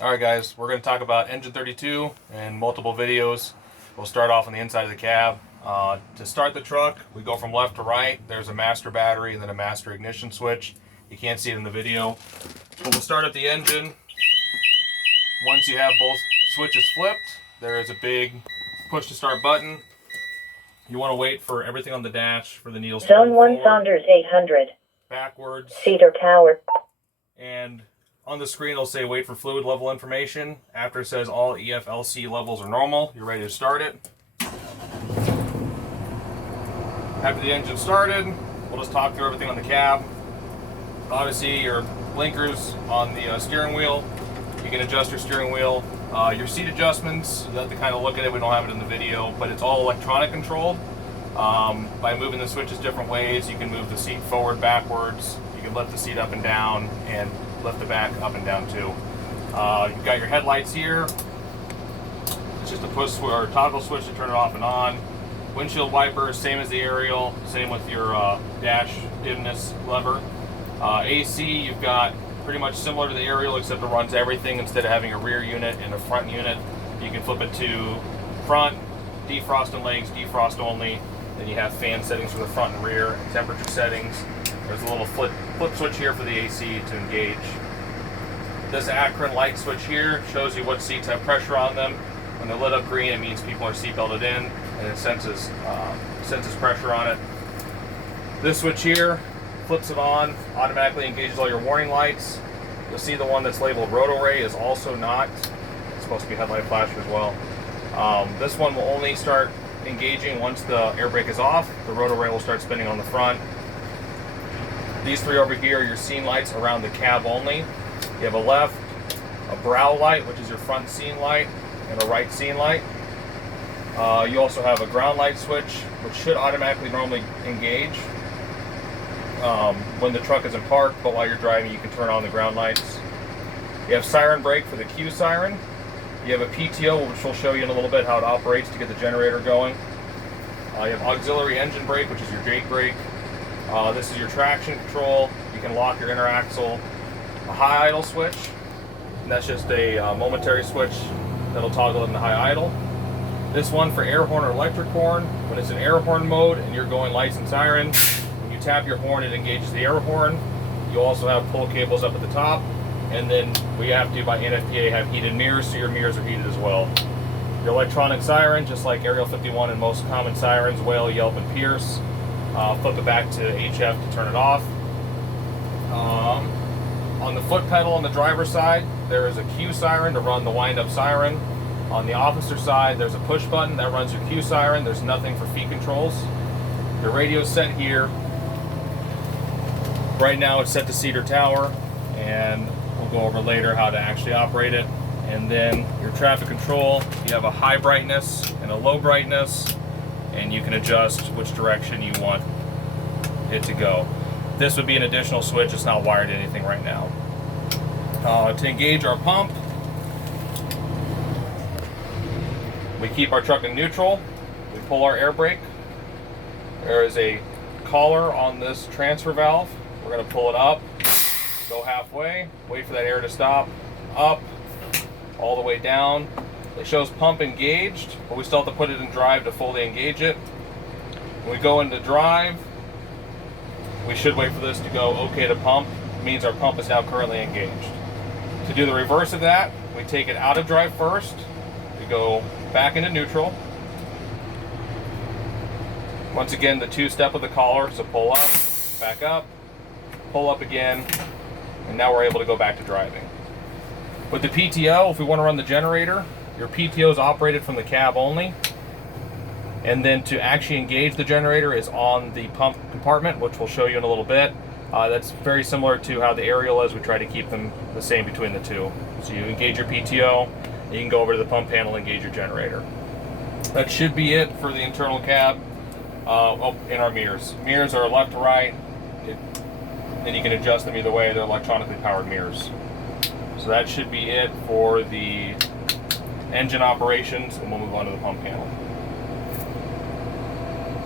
Alright guys, we're going to talk about Engine 32 in multiple videos. We'll start off on the inside of the cab. To start the truck, we go from left to right. There's a master battery and then a master ignition switch. You can't see it in the video. But we'll start at the engine. Once you have both switches flipped, there is a big push to start button. You want to wait for everything on the dash for the needles to Zone 1 forward, Saunders 800. backwards, Cedar Tower. and on the screen it'll say wait for fluid level information. After it says all EFLC levels are normal, you're ready to start it. After the engine started, we'll just talk through everything on the cab. Obviously your blinkers on the steering wheel. You can adjust your steering wheel. Your seat adjustments, you have to kind of look at it. We don't have it in the video, but it's all electronic controlled. By moving the switches different ways, you can move the seat forward, backwards. You can lift the seat up and down and lift the back up and down too. You've got your headlights here. It's just a push or toggle switch to turn it off and on. Windshield wipers, same as the aerial, same with your dash dimness lever. AC, you've got pretty much similar to the aerial, except it runs everything. Instead of having a rear unit and a front unit, you can flip it to front, defrost and legs, defrost only. Then you have fan settings for the front and rear, and temperature settings. There's a little flip switch here for the AC to engage. This Akron light switch here shows you what seats have pressure on them. When they're lit up green, it means people are seat belted in, and it senses pressure on it. This switch here flips it on, automatically engages all your warning lights. You'll see the one that's labeled roto ray is also not. It's supposed to be headlight flasher as well. This one will only start engaging once the air brake is off. The roto ray will start spinning on the front. These three over here are your scene lights around the cab only. You have a left, a brow light, which is your front scene light, and a right scene light. You also have a ground light switch, which should automatically normally engage when the truck is in park, but while you're driving you can turn on the ground lights. You have siren brake for the Q siren. You have a PTO, which will show you in a little bit how it operates to get the generator going. You have auxiliary engine brake, which is your Jake brake. This is your traction control. You can lock your inner axle. A high idle switch, and that's just a momentary switch that'll toggle into high idle. This one for air horn or electric horn. When it's in air horn mode and you're going lights and siren, when you tap your horn, it engages the air horn. You also have pull cables up at the top, and then we have to, by NFPA, have heated mirrors, so your mirrors are heated as well. Your electronic siren, just like Ariel 51 and most common sirens, Wail, Yelp, and Pierce. Flip it back to HF to turn it off. On the foot pedal on the driver's side, there is a Q siren to run the wind-up siren. On the officer side, there's a push button that runs your Q siren. There's nothing for feet controls. Your radio's set here. Right now it's set to Cedar Tower, and we'll go over later how to actually operate it. And then your traffic control, you have a high brightness and a low brightness, and you can adjust which direction you want it to go. This would be an additional switch. It's not wired to anything right now. To engage our pump, we keep our truck in neutral. We pull our air brake. There is a collar on this transfer valve. We're going to pull it up, go halfway, wait for that air to stop, up, all the way down. It shows pump engaged, but we still have to put it in drive to fully engage it. When we go into drive, we should wait for this to go okay to pump. It means our pump is now currently engaged. To do the reverse of that, we take it out of drive first. We go back into neutral. Once again, the two-step of the collar, so pull up, back up, pull up again, and now we're able to go back to driving. With the PTO, if we want to run the generator, your PTO is operated from the cab only. And then to actually engage the generator is on the pump compartment, which we'll show you in a little bit. That's very similar to how the aerial is. We try to keep them the same between the two. So you engage your PTO, and you can go over to the pump panel and engage your generator. That should be it for the internal cab. In our mirrors. Mirrors are left to right, and you can adjust them either way. They're electronically powered mirrors. So that should be it for the engine operations, and we'll move on to the pump panel.